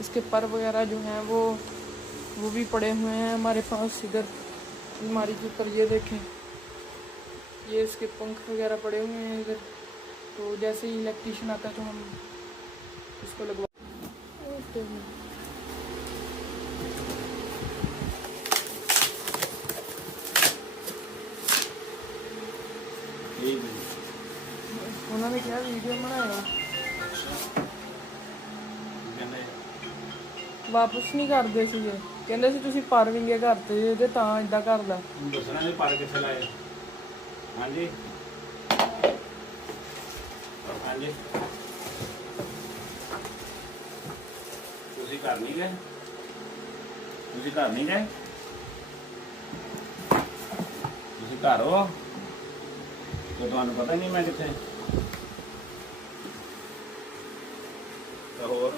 इसके पर वगैरह जो हैं वो भी पड़े हुए हैं हमारे पास। इधर अलमारी के ऊपर ये देखें, ये इसके पंख वगैरह पड़े हुए हैं इधर। तो जैसे ही इलेक्ट्रीशियन आता है तो हम इसको लगवा। उन्होंने क्या वीडियो बनाया, वापस नहीं करते ਸੀਗੇ, ਕਹਿੰਦੇ ਸੀ ਤੁਸੀਂ ਪਰ ਵਿੰਗੇ ਕਰਤੇ ਜੇ ਤੇ ਤਾਂ ਇਦਾਂ ਕਰਦਾ। ਦੱਸਣਾ ਨਹੀਂ ਪਰ ਕਿੱਥੇ ਲਾਏ। ਹਾਂਜੀ ਹਾਂਜੀ ਤੁਸੀਂ ਘਰ ਨਹੀਂ ਗਏ, ਤੁਸੀਂ ਘਰ ਨਹੀਂ ਗਏ, ਤੁਸੀਂ ਘਰ ਹੋ ਤੇ ਤੁਹਾਨੂੰ ਪਤਾ ਨਹੀਂ ਮੈਂ ਕਿੱਥੇ। ਤਾਂ ਹੋਰ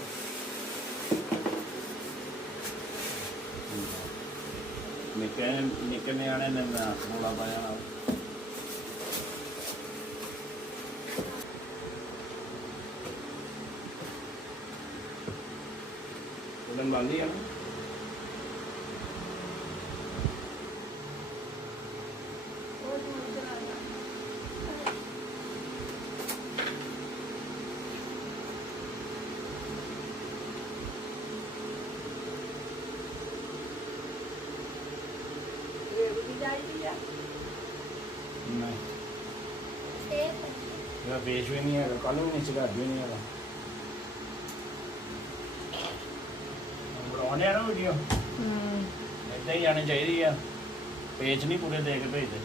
ਨਿੱਕੇ ਨਿਆਣੇ ਨੇ ਮੈਂ ਰੌਲਾ ਪਾਇਆ ਨਾਲ। ਉਡਨ ਬੰਦੀ ਆ ਨਾ। ਇਹਦਾ ਵੇਚ ਵੀ ਨਹੀਂ ਹੈਗਾ, ਕੱਲ੍ਹ ਵੀ ਨਹੀਂ ਸੀਗਾ, ਅੱਜ ਵੀ ਨਹੀਂ ਹੈਗਾ। ਬਣਾਉਣੇ ਆ ਨਾ ਵੀਡੀਓ, ਏਦਾਂ ਹੀ ਆਉਣੀ ਚਾਹੀਦੀ ਆ। ਪੇਜ ਨਹੀਂ ਪੂਰੇ ਦੇ ਕੇ ਭੇਜਦੇ।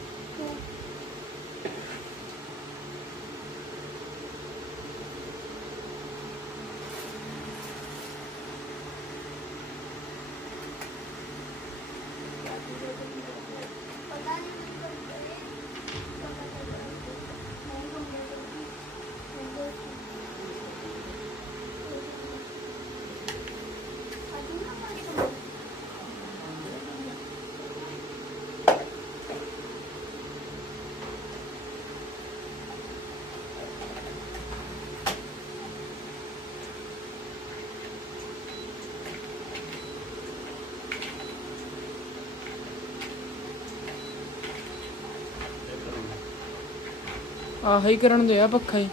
ਆਹੀ ਕਰਨ ਦੇ ਆ ਪੱਖਾ ਹੀ।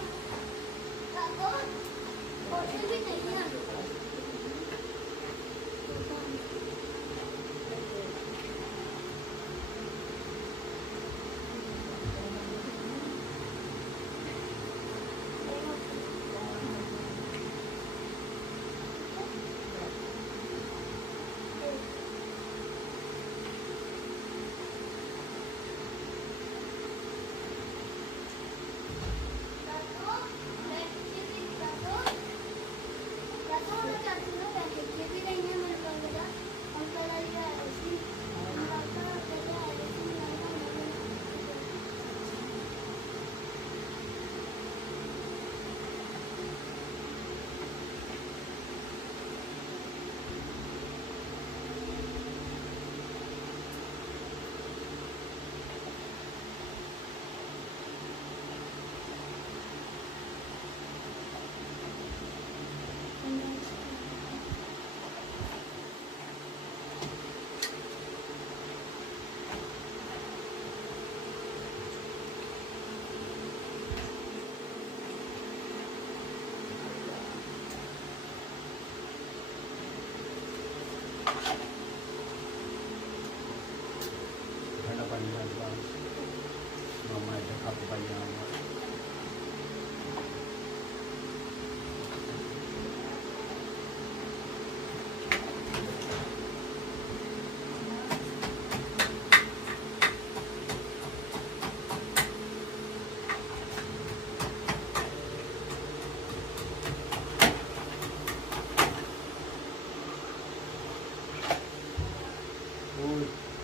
ਮਾਮਾ ਇੱਥੇ ਖੱਪ ਪਾਈ ਜਾਣਾ।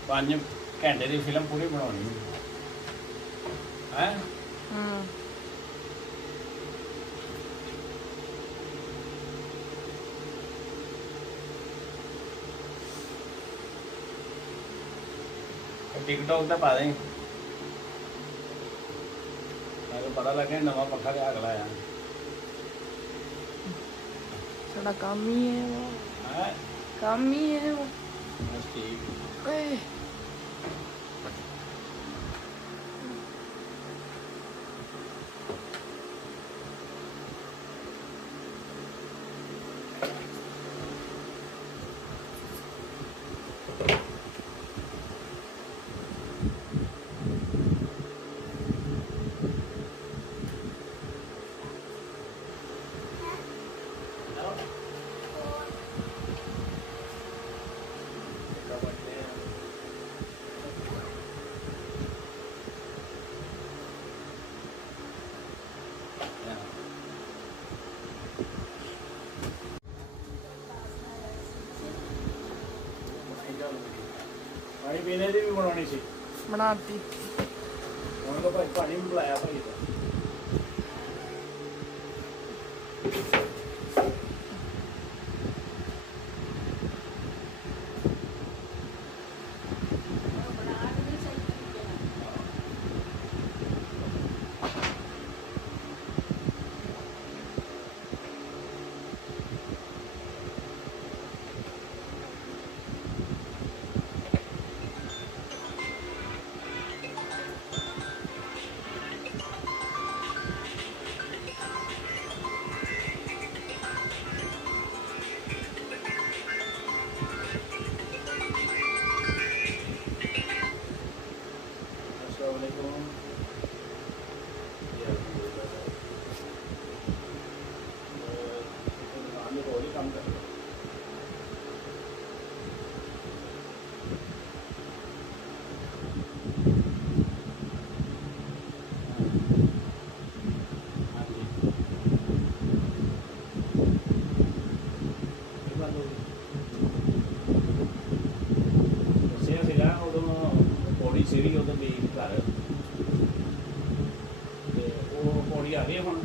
ਪੰਜ ਘੰਟੇ ਦੀ ਫਿਲਮ ਪੂਰੀ ਬਣਾਉਣੀ ਹੈ। ਹਾਂ ਟਿਕਟੋਕ ਤੇ ਪਾ ਦੇ, ਮੈਨੂੰ ਪਤਾ ਲੱਗਿਆ ਨਵਾਂ ਪੱਖਾ ਲਿਆ ਅਗਲਾ ਆ। थोड़ा काम ही है वो, है काम ही है वो। बस ठीक। ओए, ਪਾਣੀ ਪੀਣੇ ਦੀ ਵੀ ਬਣਾਉਣੀ ਸੀ बनाती। ਹੁਣ ਤਾਂ ਭਾਈ ਪਾਣੀ ਵੀ ਬੁਲਾਇਆ ਭਾਈ ਦਾ ਸੀਰੀ ਉਦੋਂ ਵੀ ਘਰ ਤੇ ਉਹ ਪੌੜੀ ਆ ਗਈ ਹੁਣ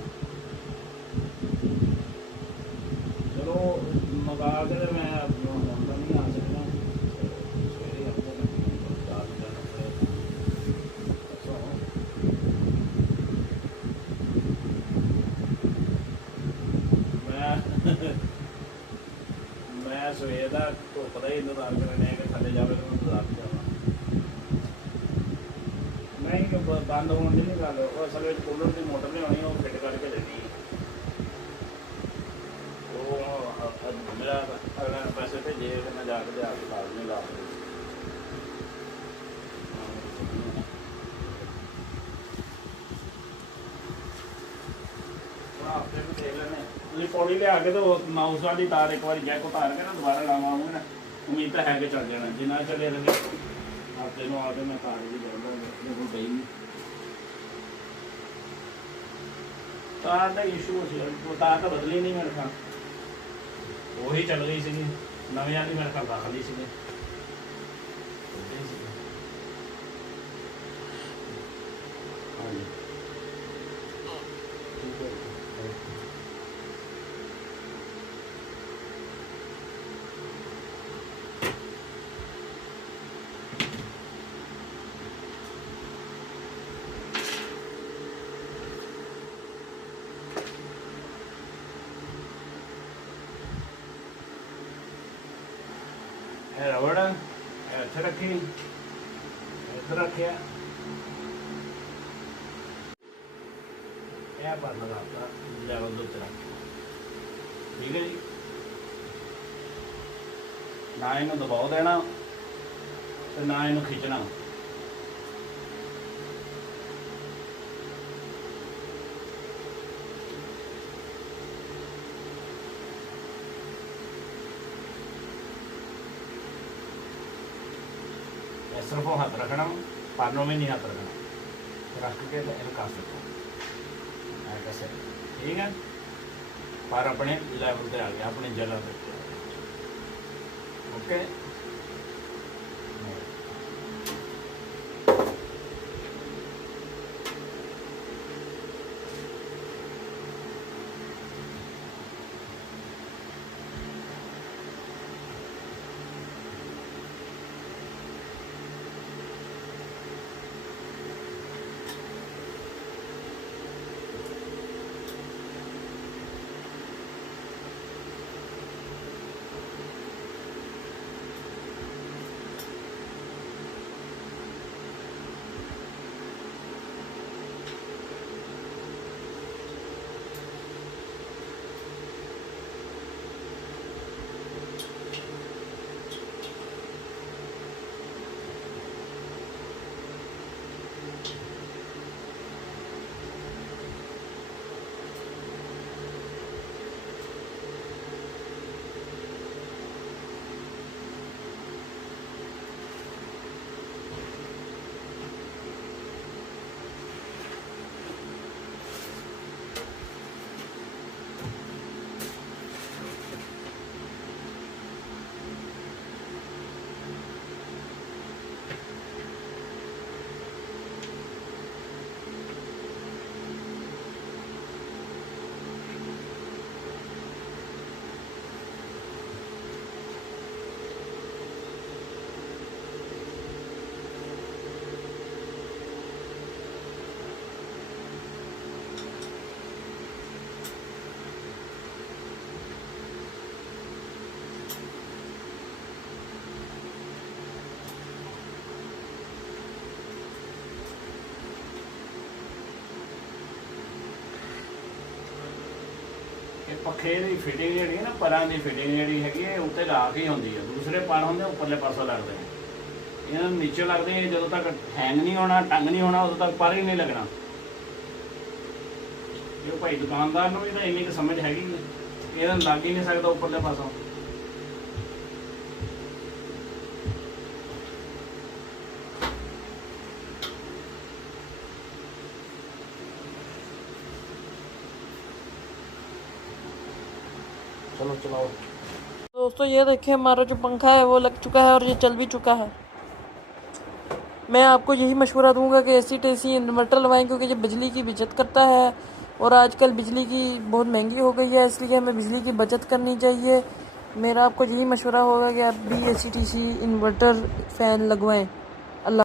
ਚਲੋ ਮੰਗਾ ਕੇ ਤੇ ਮੈਂ ਹੁਣ ਤਾਂ ਨਹੀਂ ਆ ਸਕਦਾ ਸਵੇਰੇ ਆਉਂਦਾ ਮੈਂ ਸਵੇਰ ਦਾ ਧੁੱਪ ਦਾ ਹੀ ਇੰਤਜ਼ਾਰ ਕਰਨੇ ਕਿ ਥੱਲੇ ਜਾਵੇ ਤਾਂ ਇੰਤਜ਼ਾਰ ਕਰਾਂ नहीं बंद होने की नहीं गल वो असल में कूलर की मोटर लियानी वो फिट करके देनी वो मेरा अगर पैसे भेजे तो मैं जाके लाजमी ला हफ्ते में देख लेने पौड़ी लिया के तो माउस वाली तार एक बार जैक उतार के ना दोबारा लावांगे ना उम्मीद तो है कि चल जाना जिन्ना चले रहे हफ्ते में आके मैं तार भी जाऊँगा गई तार का इशू हो तार तो बदली नहीं मेरे ख्याल वही चल गई सी नवी वाली मेरे ख्याल दाखली सी हाँ जी रबड़ इतने रखी इधर रखे पर लगाता लैवल दो रख ठीक है जी ना इन्हों दबाव देना तो ना इन्हों खिंचना सिर्फ हाथ रखना पानों में नहीं हाथ रखना रख के इनका सको कैसे ठीक है पर अपने लेवल पे आ गया अपनी जगह पे ओके ਪੱਖੇ ਦੀ ਫਿਟਿੰਗ ਜਿਹੜੀ ਹੈ ਨਾ, ਪਰਾਂ ਦੀ ਫਿਟਿੰਗ ਜਿਹੜੀ ਹੈਗੀ ਹੈ ਉੱਤੇ ਲਾ ਕੇ ਹੀ ਹੁੰਦੀ ਹੈ। ਦੂਸਰੇ ਪਰ ਹੁੰਦੇ ਉੱਪਰਲੇ ਪਾਸੋਂ ਲੱਗਦੇ ਨੇ, ਇਹਨਾਂ ਨੂੰ ਨੀਚੇ ਲੱਗਦੇ ਨੇ। ਜਦੋਂ ਤੱਕ ਹੈਂਗ ਨਹੀਂ ਹੋਣਾ, ਟੰਗ ਨਹੀਂ ਹੋਣਾ, ਉਦੋਂ ਤੱਕ ਪਰ ਹੀ ਨਹੀਂ ਲੱਗਣਾ। ਇਹ ਭਾਈ ਦੁਕਾਨਦਾਰ ਨੂੰ ਵੀ ਤਾਂ ਇੰਨੀ ਕੁ ਸਮਝ ਹੈਗੀ ਹੈ, ਇਹਨਾਂ ਲੱਗ ਹੀ ਨਹੀਂ ਸਕਦਾ ਉੱਪਰਲੇ ਪਾਸੋਂ। चलो चलाओ दोस्तों, ये देखिए हमारा जो पंखा है वो लग चुका है और ये चल भी चुका है। मैं आपको यही मशवरा दूंगा कि एसी टेसी इन्वर्टर लगवाएं, क्योंकि ये बिजली की बचत करता है और आजकल बिजली की बहुत महंगी हो गई है, इसलिए हमें बिजली की बचत करनी चाहिए। मेरा आपको यही मशवरा होगा कि आप भी एसी टेसी इन्वर्टर फ़ैन लगवाएं। अल्लाह।